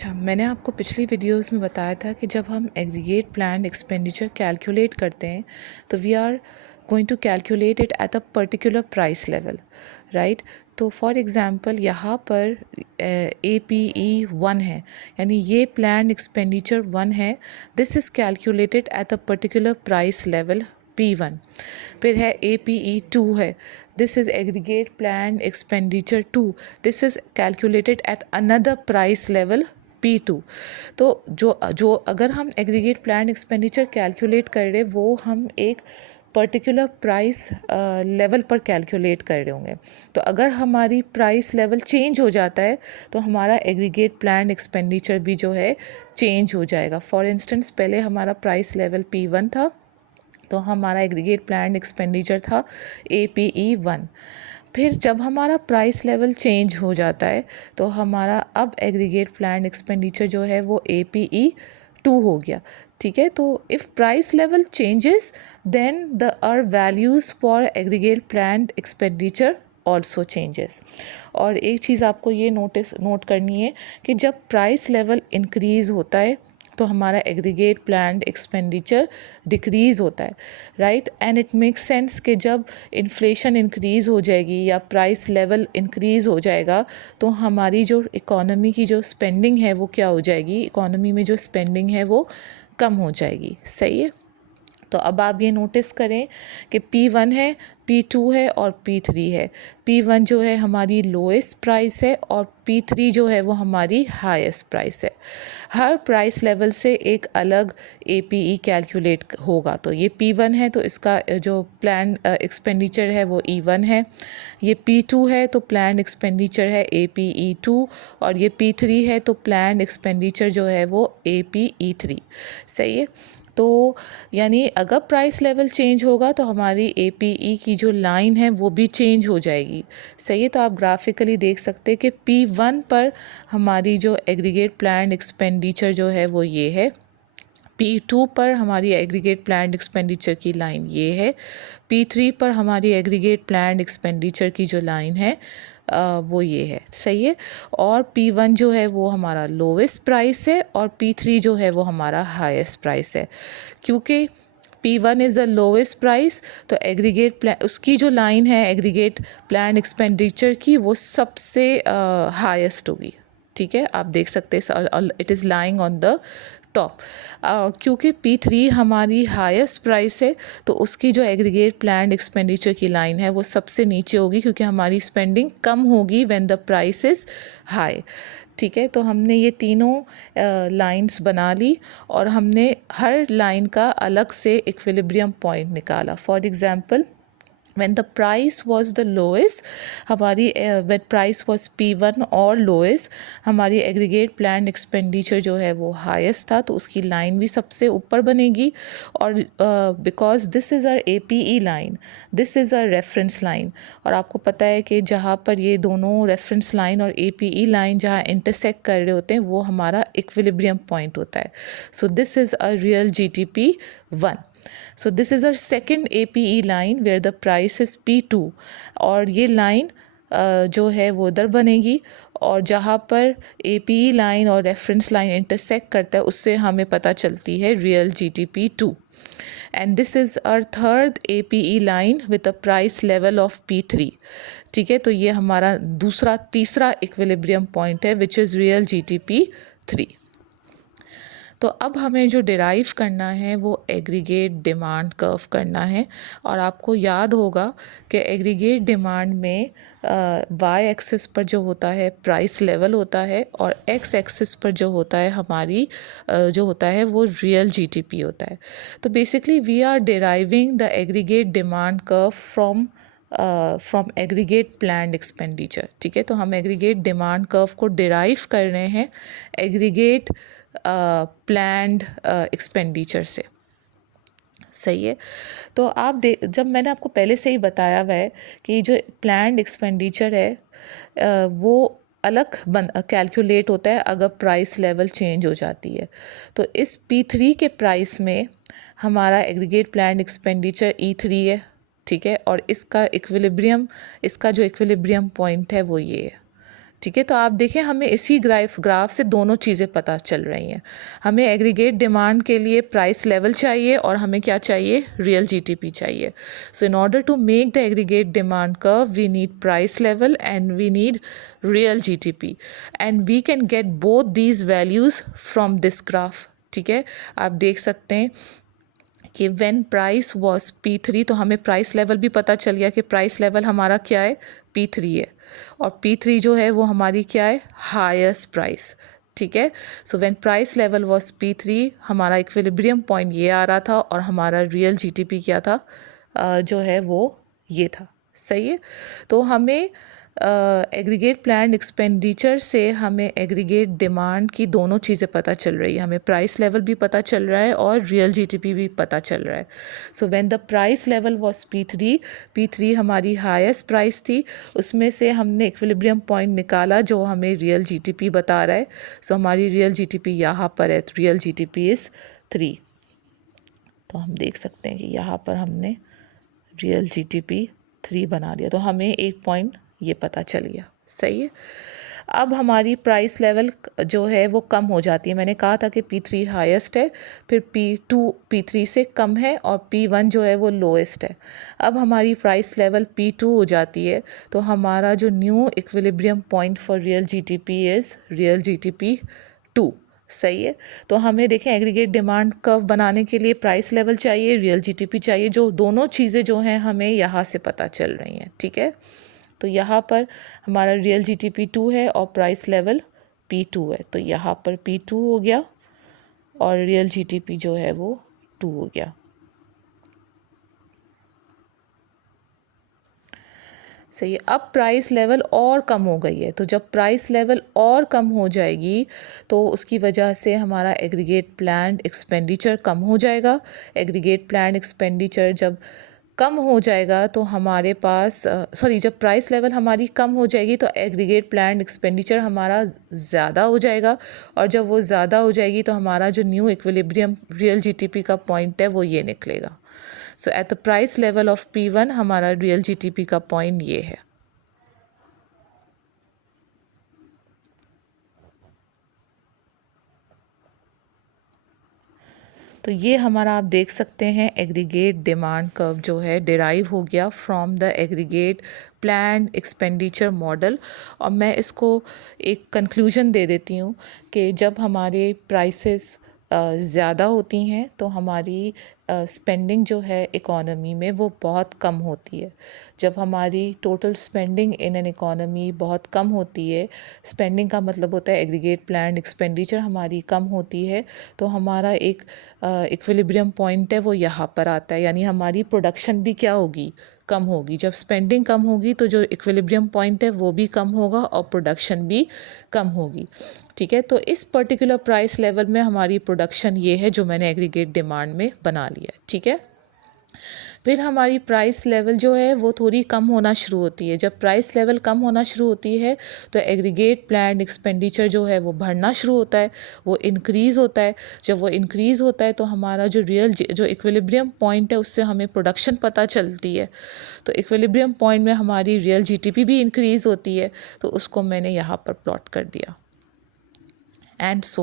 अच्छा, मैंने आपको पिछली वीडियोस में बताया था कि जब हम एग्रीगेट प्लान्ड एक्सपेंडिचर कैलकुलेट करते हैं तो we are going to calculate it at a particular price level, right. तो फॉर एग्जांपल यहाँ पर APE 1 है, यानी ये प्लान्ड एक्सपेंडिचर 1 है। This is calculated at a particular price level P1। फिर है APE 2 है, this is aggregate planned expenditure 2। This is calculated at another price level P2। तो जो अगर हम एग्रीगेट प्लान एक्सपेंडिचर कैलकुलेट कर रहे वो हम एक पर्टिकुलर प्राइस लेवल पर कैलकुलेट कर रहे होंगे। तो अगर हमारी प्राइस लेवल चेंज हो जाता है तो हमारा एग्रीगेट प्लान एक्सपेंडिचर भी जो है चेंज हो जाएगा। फॉर इंस्टेंस पहले हमारा प्राइस लेवल P1 था तो हमारा एग्रीगेट प्लान एक्सपेंडिचर था APE 1। फिर जब हमारा प्राइस लेवल चेंज हो जाता है तो हमारा अब एग्रीगेट प्लान एक्सपेंडिचर जो है वो APE 2 हो गया। ठीक है, तो if price level changes then the R values for aggregate plan expenditure also changes. और एक चीज़ आपको ये नोट करनी है कि जब प्राइस लेवल इंक्रीज़ होता है तो हमारा एग्रीगेट प्लान्ड एक्सपेंडिचर डिक्रीज़ होता है, right. And it makes sense कि जब इन्फ्लेशन इंक्रीज़ हो जाएगी या प्राइस लेवल इंक्रीज़ हो जाएगा तो हमारी जो इकोनॉमी की जो स्पेंडिंग है वो क्या हो जाएगी, इकोनॉमी में जो स्पेंडिंग है वो कम हो जाएगी। सही है। तो अब आप ये नोटिस करें कि P1 है, P2 है और P3 है। P1 जो है हमारी लोएस्ट प्राइस है और P3 जो है वो हमारी हाईएस्ट प्राइस है। हर प्राइस लेवल से एक अलग APE कैलकुलेट होगा। तो ये P1 है तो इसका जो प्लान एक्सपेंडिचर है वो E1 है। ये P2 है तो प्लान एक्सपेंडिचर है APE 2 और ये P3 है तो प्लान एक्सपेंडिचर जो है वो APE 3। सही है। तो यानी अगर प्राइस लेवल चेंज होगा तो हमारी APE की जो लाइन है वो भी चेंज हो जाएगी। सही है। तो आप ग्राफिकली देख सकते हैं कि P1 पर हमारी जो एग्रीगेट प्लान्ड एक्सपेंडिचर जो है वो ये है। P2 पर हमारी एग्रीगेट प्लान्ड एक्सपेंडिचर की लाइन ये है। P3 पर हमारी एग्रीगेट प्लान्ड एक्सपेंडिचर की जो लाइन है वो ये है। सही है। और P1 जो है वो हमारा लोवेस्ट प्राइस है और P3 जो है वो हमारा हाईएस्ट प्राइस है। क्योंकि P1 is the lowest price तो एग्रीगेट प्लान उसकी जो लाइन है एग्रीगेट प्लान एक्सपेंडिचर की वो सबसे हाईएस्ट होगी। ठीक है, आप देख सकते हैं it is lying on the top. क्योंकि P3 हमारी हाईएस्ट प्राइस है तो उसकी जो एग्रीगेट प्लान्ड एक्सपेंडिचर की लाइन है वो सबसे नीचे होगी क्योंकि हमारी स्पेंडिंग कम होगी when the price is high. ठीक है, तो हमने ये तीनों लाइंस बना ली और हमने हर लाइन का अलग से इक्विलिब्रियम पॉइंट निकाला। For example when the price was the lowest हमारी when price was P1 और lowest हमारी एग्रीगेट प्लान एक्सपेंडिचर जो है वो हाईएस्ट था तो उसकी लाइन भी सबसे ऊपर बनेगी। और because this is our APE line, this is our reference line. और आपको पता है कि जहाँ पर ये दोनों रेफरेंस लाइन और APE लाइन जहाँ इंटरसेक्ट कर रहे होते हैं वो हमारा इक्विलिब्रियम पॉइंट होता है। So this is a real GDP 1। So this is our second APE line where the price is P2 और ये लाइन जो है वो उधर बनेगी और जहाँ पर APE लाइन और रेफरेंस लाइन इंटरसेक्ट करता है उससे हमें पता चलती है real GDP 2। And this is our third APE line with a price level of P3। ठीक है, तो ये हमारा तीसरा इक्विलिब्रियम पॉइंट है विच इज़ रियल GDP 3। तो अब हमें जो डिराइव करना है वो एग्रीगेट डिमांड कर्व करना है। और आपको याद होगा कि एग्रीगेट डिमांड में वाई एक्सिस पर जो होता है प्राइस लेवल होता है और एक्स एक्सिस पर जो होता है हमारी जो होता है वो रियल GDP होता है। तो basically we are deriving the aggregate demand curve from aggregate planned expenditure. ठीक है, तो हम एग्रीगेट डिमांड कर्व को डिराइव कर रहे हैं एग्रीगेट प्लान्ड एक्सपेंडिचर से। सही है। तो आप जब मैंने आपको पहले से ही बताया हुआ है कि जो प्लान्ड एक्सपेंडिचर है वो अलग कैलकुलेट होता है अगर प्राइस लेवल चेंज हो जाती है। तो इस P3 के प्राइस में हमारा एग्रीगेट प्लान्ड एक्सपेंडिचर E3 है। ठीक है, और इसका जो इक्विलिब्रियम पॉइंट है वो ये है। ठीक है, तो आप देखें हमें इसी ग्राफ से दोनों चीज़ें पता चल रही हैं। हमें एग्रीगेट डिमांड के लिए प्राइस लेवल चाहिए और हमें क्या चाहिए, रियल जीटीपी चाहिए। So in order to make the aggregate demand curve we need price level and we need real GDP and we can get both these values from this graph. ठीक है, आप देख सकते हैं कि व्हेन प्राइस वाज P3, तो हमें price level भी पता चल गया कि प्राइस लेवल हमारा क्या है, P3 है, और P3 जो है वो हमारी क्या है, हाईएस्ट प्राइस। ठीक है, so when price level was P3 हमारा इक्विलिब्रियम पॉइंट ये आ रहा था और हमारा रियल जीटीपी क्या था, जो है वो ये था। सही है, तो हमें एग्रीगेट प्लान्ड एक्सपेंडिचर से हमें एग्रीगेट डिमांड की दोनों चीज़ें पता चल रही है, हमें प्राइस लेवल भी पता चल रहा है और रियल जीटीपी भी पता चल रहा है। So when the price level was P3 हमारी हाईएस्ट प्राइस थी, उसमें से हमने इक्विलिब्रियम पॉइंट निकाला जो हमें रियल जीटीपी बता रहा है। सो हमारी रियल जीटीपी यहाँ पर है, रियल जीटीपी इज़ 3। तो हम देख सकते हैं कि यहाँ पर हमने रियल जीटीपी 3 बना दिया, तो हमें एक पॉइंट ये पता चल गया। सही है, अब हमारी प्राइस लेवल जो है वो कम हो जाती है। मैंने कहा था कि P3 हाईएस्ट है, फिर P2 P3 से कम है और P1 जो है वो लोएस्ट है। अब हमारी प्राइस लेवल P2 हो जाती है, तो हमारा जो new equilibrium point for real GTP is real GTP 2। सही है, तो हमें देखें एग्रीगेट डिमांड कर्व बनाने के लिए प्राइस लेवल चाहिए, रियल जीटीपी चाहिए, जो दोनों चीज़ें जो हैं हमें यहाँ से पता चल रही हैं। ठीक है, तो यहाँ पर हमारा रियल जीटीपी 2 है और प्राइस लेवल P2 है, तो यहाँ पर P2 हो गया और रियल जीटीपी जो है वो 2 हो गया। सही है, अब प्राइस लेवल और कम हो गई है, तो जब प्राइस लेवल और कम हो जाएगी तो उसकी वजह से हमारा एग्रीगेट प्लान्ड एक्सपेंडिचर कम हो जाएगा। एग्रीगेट प्लान्ड एक्सपेंडिचर जब कम हो जाएगा तो हमारे पास जब प्राइस लेवल हमारी कम हो जाएगी तो एग्रीगेट प्लान्ड एक्सपेंडिचर हमारा ज़्यादा हो जाएगा, और जब वो ज़्यादा हो जाएगी तो हमारा जो न्यू इक्विलिब्रियम रियल जीटीपी का पॉइंट है वो ये निकलेगा। So at the price level of P1 हमारा रियल जीटीपी का पॉइंट ये है। तो ये हमारा आप देख सकते हैं एग्रीगेट डिमांड कर्व जो है डिराइव हो गया from the aggregate planned expenditure model. और मैं इसको एक कंक्लूजन दे देती हूँ कि जब हमारे प्राइसेस ज़्यादा होती हैं तो हमारी स्पेंडिंग जो है इकोनॉमी में वो बहुत कम होती है। जब हमारी total spending in an economy बहुत कम होती है, स्पेंडिंग का मतलब होता है एग्रीगेट प्लान्ड एक्सपेंडिचर हमारी कम होती है, तो हमारा एक इक्विलिब्रियम पॉइंट है वो यहाँ पर आता है, यानी हमारी प्रोडक्शन भी क्या होगी, कम होगी। जब स्पेंडिंग कम होगी तो जो इक्विलिब्रियम पॉइंट है वो भी कम होगा और प्रोडक्शन भी कम होगी। ठीक है, तो इस पर्टिकुलर प्राइस लेवल में हमारी प्रोडक्शन ये है जो मैंने एग्रीगेट डिमांड में बना लिया। ठीक है, फिर हमारी प्राइस लेवल जो है वो थोड़ी कम होना शुरू होती है। जब प्राइस लेवल कम होना शुरू होती है तो एग्रीगेट प्लान्ड एक्सपेंडिचर जो है वो बढ़ना शुरू होता है, वो इंक्रीज़ होता है। जब वो इंक्रीज़ होता है तो हमारा जो इक्विलिब्रियम पॉइंट है उससे हमें प्रोडक्शन पता चलती है। तो इक्विलिब्रियम पॉइंट में हमारी रियल जीटीपी भी इंक्रीज़ होती है, तो उसको मैंने यहाँ पर प्लॉट कर दिया, एंड सो